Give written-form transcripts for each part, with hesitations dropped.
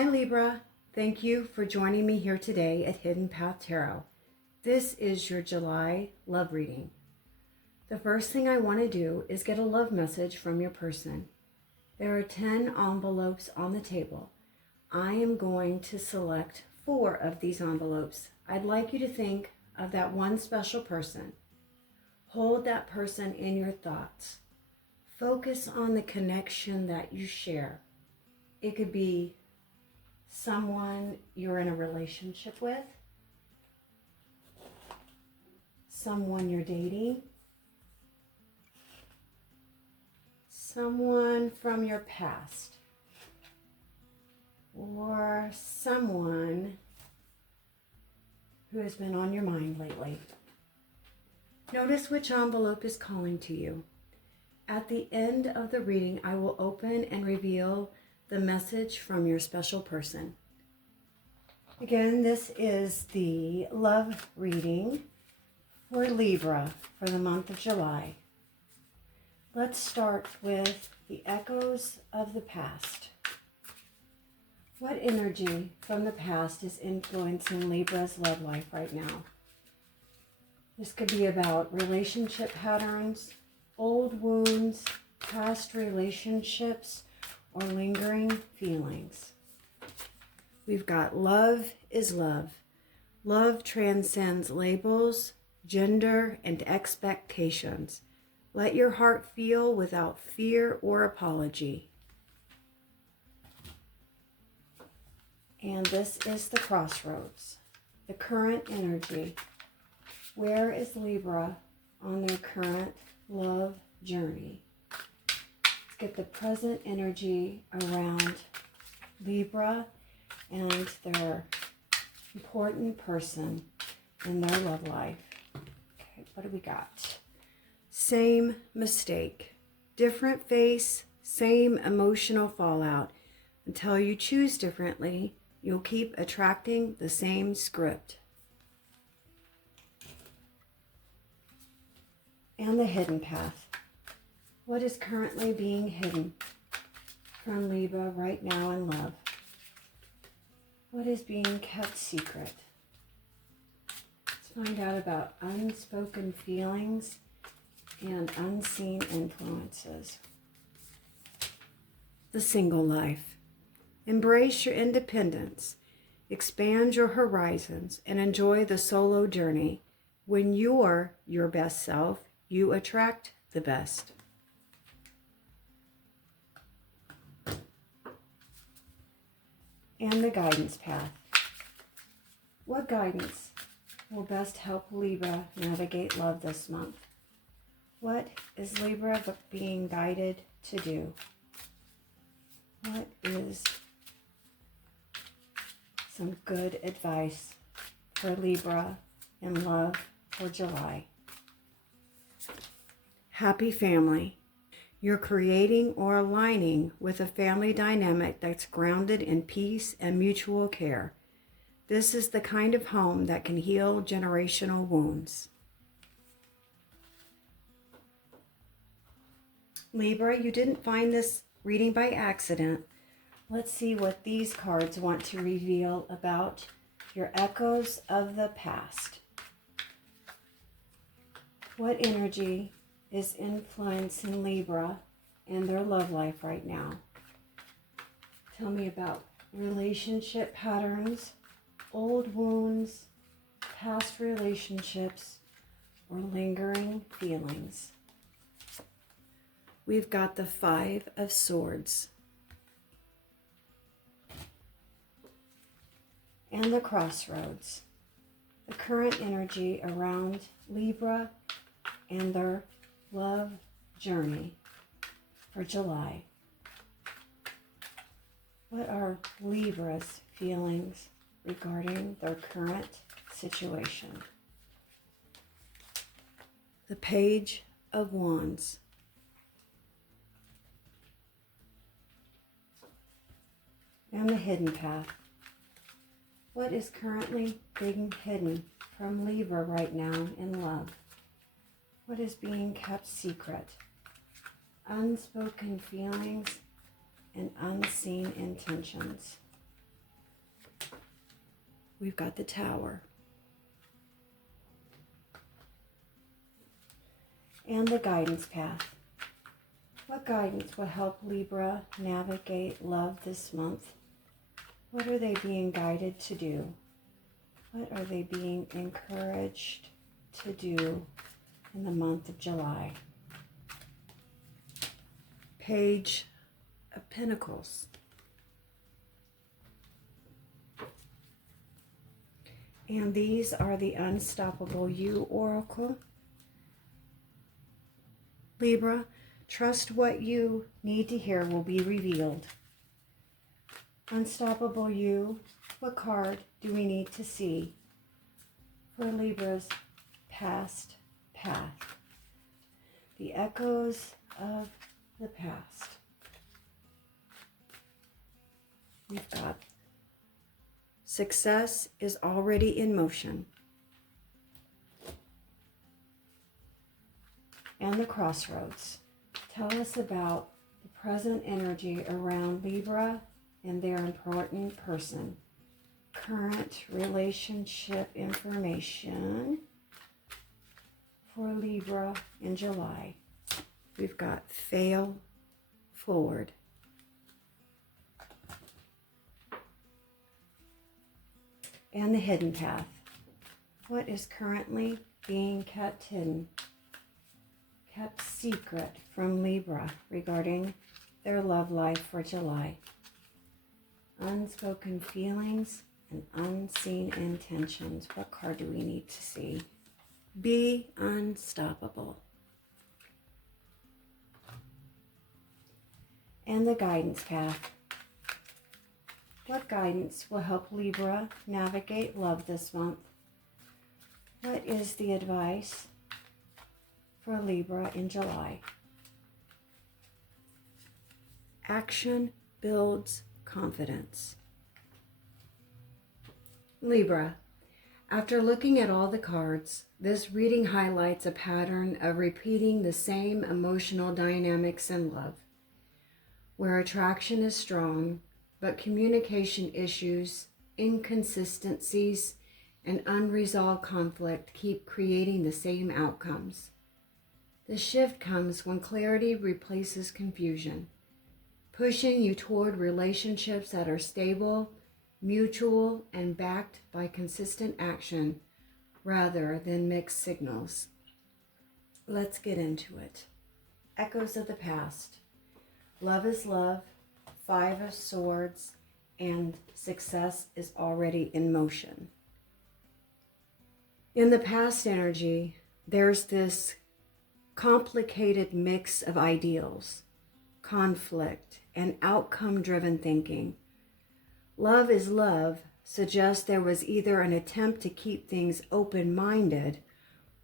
Hi Libra, thank you for joining me here today at Hidden Path Tarot. This is your July love reading. The first thing I want to do is get a love message from your person. There are 10 envelopes on the table. I am going to select 4 of these envelopes. I'd like you to think of that one special person. Hold that person in your thoughts. Focus on the connection that you share. It could be someone you're in a relationship with, someone you're dating, someone from your past, or someone who has been on your mind lately. Notice which envelope is calling to you. At the end of the reading, I will open and reveal the message from your special person. Again, this is the love reading for Libra for the month of July. Let's start with the echoes of the past. What energy from the past is influencing Libra's love life right now? This could be about relationship patterns, old wounds, past relationships, or lingering feelings. We've got love is love. Love transcends labels, gender, and expectations. Let your heart feel without fear or apology. And this is the crossroads, the current energy. Where is Libra on their current love journey? Let's get the present energy around Libra and their important person in their love life. Okay, what do we got? Same mistake, different face, same emotional fallout. Until you choose differently, you'll keep attracting the same script. And the hidden path. What is currently being hidden from Libra right now in love? What is being kept secret? Let's find out about unspoken feelings and unseen influences. The single life. Embrace your independence. Expand your horizons and enjoy the solo journey. When you're your best self, you attract the best. And the guidance path. What guidance will best help Libra navigate love this month? What is Libra being guided to do? What is some good advice for Libra in love for July? Happy family. You're creating or aligning with a family dynamic that's grounded in peace and mutual care. This is the kind of home that can heal generational wounds. Libra, you didn't find this reading by accident. Let's see what these cards want to reveal about your echoes of the past. What energy is influencing Libra and their love life right now? Tell me about relationship patterns, old wounds, past relationships, or lingering feelings. We've got the 5 of Swords and the crossroads, the current energy around Libra and their love journey for July. What are Libra's feelings regarding their current situation? The Page of Wands. And the hidden path. What is currently being hidden from Libra right now in love? What is being kept secret? Unspoken feelings and unseen intentions. we've got the Tower. And the guidance path. What guidance will help Libra navigate love this month? What are they being guided to do? What are they being encouraged to do in the month of July? Page of Pentacles. And these are the Unstoppable You Oracle. Libra, trust what you need to hear will be revealed. Unstoppable You, what card do we need to see for Libra's past path? The echoes of the past. We've got success is already in motion. And the Crossroads. Tell us about the present energy around Libra and their important person. Current relationship information for Libra in July. We've got fail forward. And the hidden path. What is currently being kept hidden, kept secret from Libra regarding their love life for July? Unspoken feelings and unseen intentions. What card do we need to see? Be unstoppable. And the guidance path. What guidance will help Libra navigate love this month? What is the advice for Libra in July? Action builds confidence. Libra, after looking at all the cards, this reading highlights a pattern of repeating the same emotional dynamics in love, where attraction is strong, but communication issues, inconsistencies, and unresolved conflict keep creating the same outcomes. The shift comes when clarity replaces confusion, pushing you toward relationships that are stable, mutual, and backed by consistent action rather than mixed signals. Let's get into it. Echoes of the past. Love is love. 5 of Swords, and success is already in motion. In the past energy, there's this complicated mix of ideals, conflict, and outcome-driven thinking. Love is love suggests there was either an attempt to keep things open-minded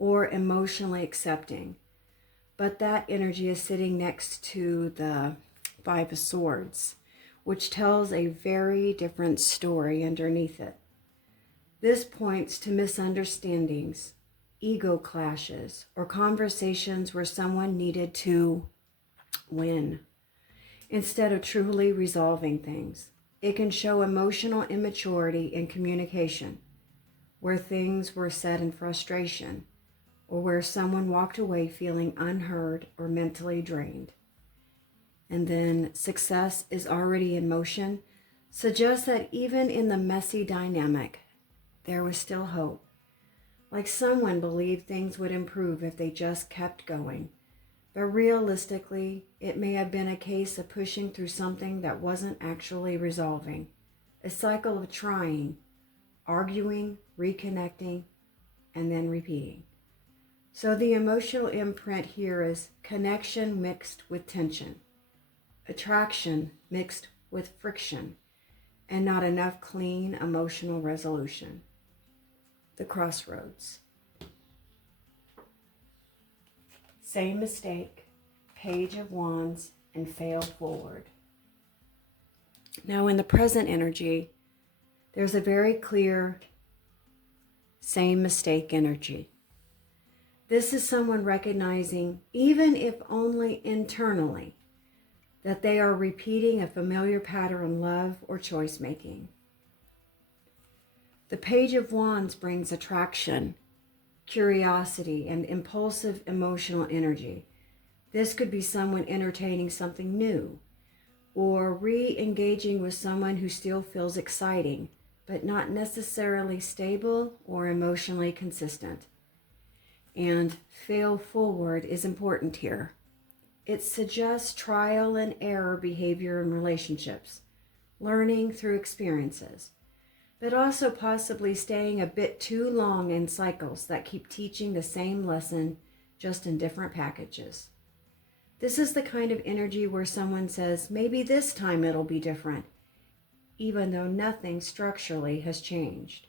or emotionally accepting, but that energy is sitting next to the 5 of Swords, which tells a very different story underneath it. This points to misunderstandings, ego clashes, or conversations where someone needed to win instead of truly resolving things. It can show emotional immaturity in communication, where things were said in frustration, or where someone walked away feeling unheard or mentally drained. And then success is already in motion suggests that even in the messy dynamic, there was still hope. Like someone believed things would improve if they just kept going. But realistically, it may have been a case of pushing through something that wasn't actually resolving. A cycle of trying, arguing, reconnecting, and then repeating. So the emotional imprint here is connection mixed with tension. Attraction mixed with friction, and not enough clean emotional resolution. The Crossroads. Same mistake, Page of Wands, and fail forward. Now in the present energy, there's a very clear same mistake energy. This is someone recognizing, even if only internally, that they are repeating a familiar pattern of love or choice making. The Page of Wands brings attraction, curiosity, and impulsive emotional energy. This could be someone entertaining something new or re-engaging with someone who still feels exciting, but not necessarily stable or emotionally consistent. And fail forward is important here. It suggests trial and error behavior in relationships, learning through experiences, but also possibly staying a bit too long in cycles that keep teaching the same lesson just in different packages. This is the kind of energy where someone says, maybe this time it'll be different, even though nothing structurally has changed.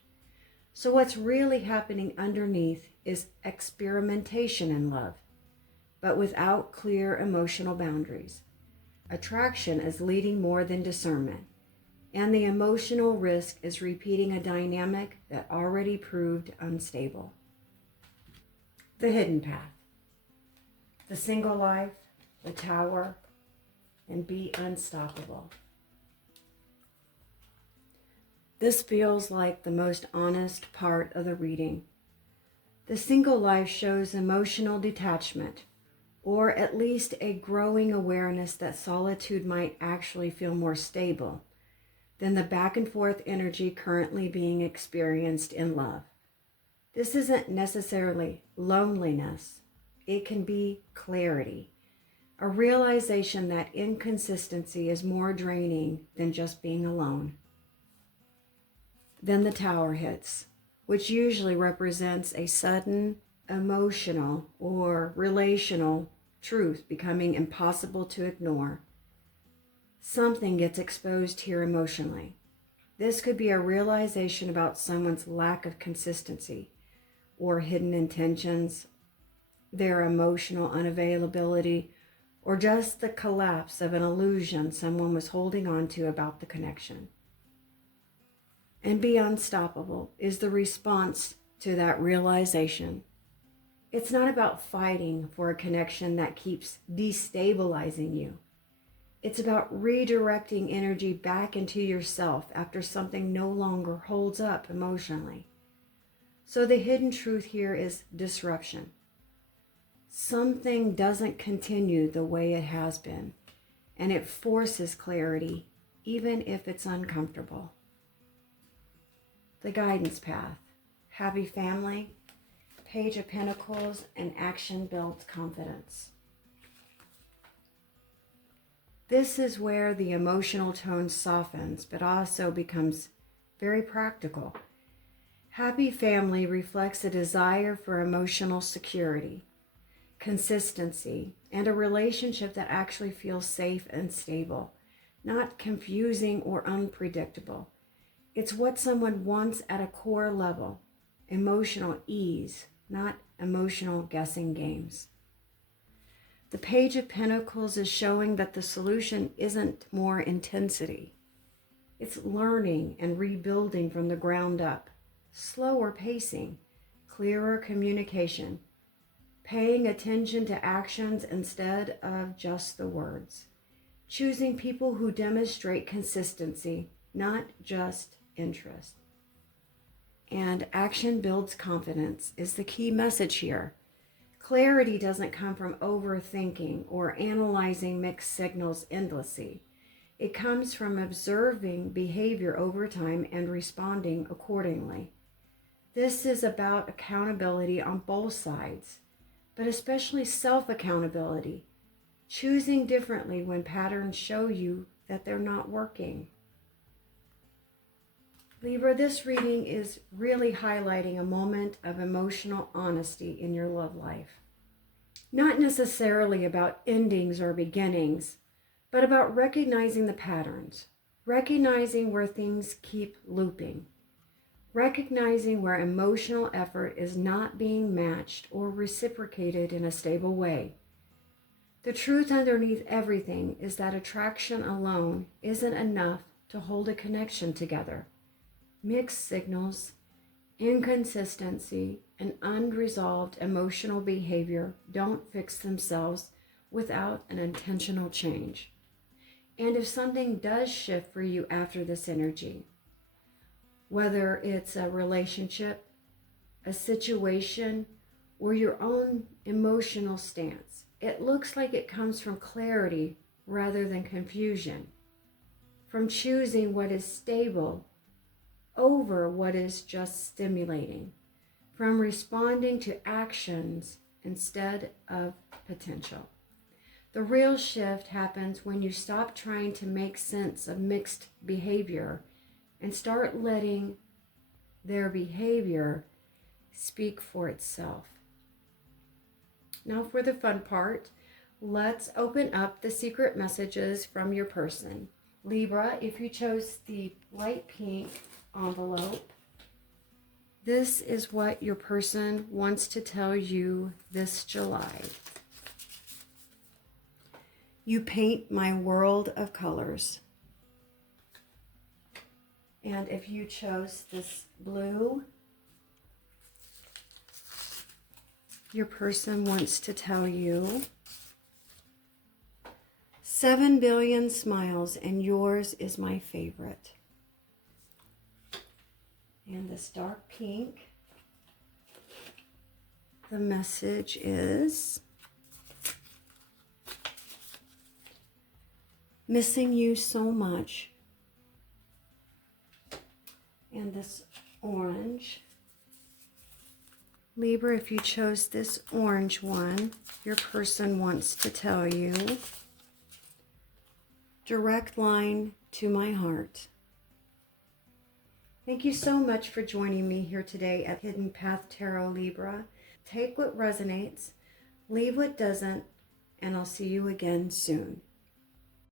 So what's really happening underneath is experimentation in love, but without clear emotional boundaries. Attraction is leading more than discernment, and the emotional risk is repeating a dynamic that already proved unstable. The hidden path, the single life, the Tower, and be unstoppable. This feels like the most honest part of the reading. The single life shows emotional detachment, or at least a growing awareness that solitude might actually feel more stable than the back and forth energy currently being experienced in love. This isn't necessarily loneliness. It can be clarity, a realization that inconsistency is more draining than just being alone. Then the Tower hits, which usually represents a sudden emotional or relational truth becoming impossible to ignore. Something gets exposed here emotionally. This could be a realization about someone's lack of consistency or hidden intentions, their emotional unavailability, or just the collapse of an illusion someone was holding on to about the connection. And be unstoppable is the response to that realization. It's not about fighting for a connection that keeps destabilizing you. It's about redirecting energy back into yourself after something no longer holds up emotionally. So the hidden truth here is disruption. Something doesn't continue the way it has been, and it forces clarity, even if it's uncomfortable. The guidance path, happy family, Page of Pentacles, and action builds confidence. This is where the emotional tone softens, but also becomes very practical. Happy family reflects a desire for emotional security, consistency, and a relationship that actually feels safe and stable, not confusing or unpredictable. It's what someone wants at a core level, emotional ease, not emotional guessing games. The Page of Pentacles is showing that the solution isn't more intensity. It's learning and rebuilding from the ground up, slower pacing, clearer communication, paying attention to actions instead of just the words, choosing people who demonstrate consistency, not just interest. And action builds confidence is the key message here. Clarity doesn't come from overthinking or analyzing mixed signals endlessly. It comes from observing behavior over time and responding accordingly. This is about accountability on both sides, but especially self-accountability, choosing differently when patterns show you that they're not working. Libra, this reading is really highlighting a moment of emotional honesty in your love life. Not necessarily about endings or beginnings, but about recognizing the patterns, recognizing where things keep looping, recognizing where emotional effort is not being matched or reciprocated in a stable way. The truth underneath everything is that attraction alone isn't enough to hold a connection together. Mixed signals, inconsistency, and unresolved emotional behavior don't fix themselves without an intentional change. And if something does shift for you after this energy, whether it's a relationship, a situation, or your own emotional stance. It looks like it comes from clarity rather than confusion, from choosing what is stable over what is just stimulating, from responding to actions instead of potential. The real shift happens when you stop trying to make sense of mixed behavior and start letting their behavior speak for itself. Now for the fun part, let's open up the secret messages from your person. Libra, if you chose the light pink envelope, this is what your person wants to tell you this July. You paint my world of colors. And if you chose this blue, your person wants to tell you 7 billion smiles and yours is my favorite. And this dark pink, the message is missing you so much. And this orange, Libra, if you chose this orange one, your person wants to tell you direct line to my heart. Thank you so much for joining me here today at Hidden Path Tarot, Libra. Take what resonates, leave what doesn't, and I'll see you again soon.